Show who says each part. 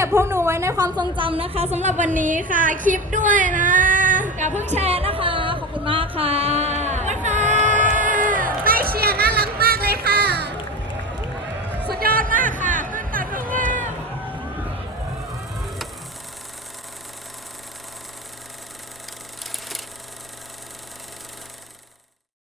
Speaker 1: ก็บพวกหนูไว้ในความทรงจำนะคะสำหรับวันนี้ค่ะ คลิปด้วยนะ
Speaker 2: อย่าเพิ่งแชร์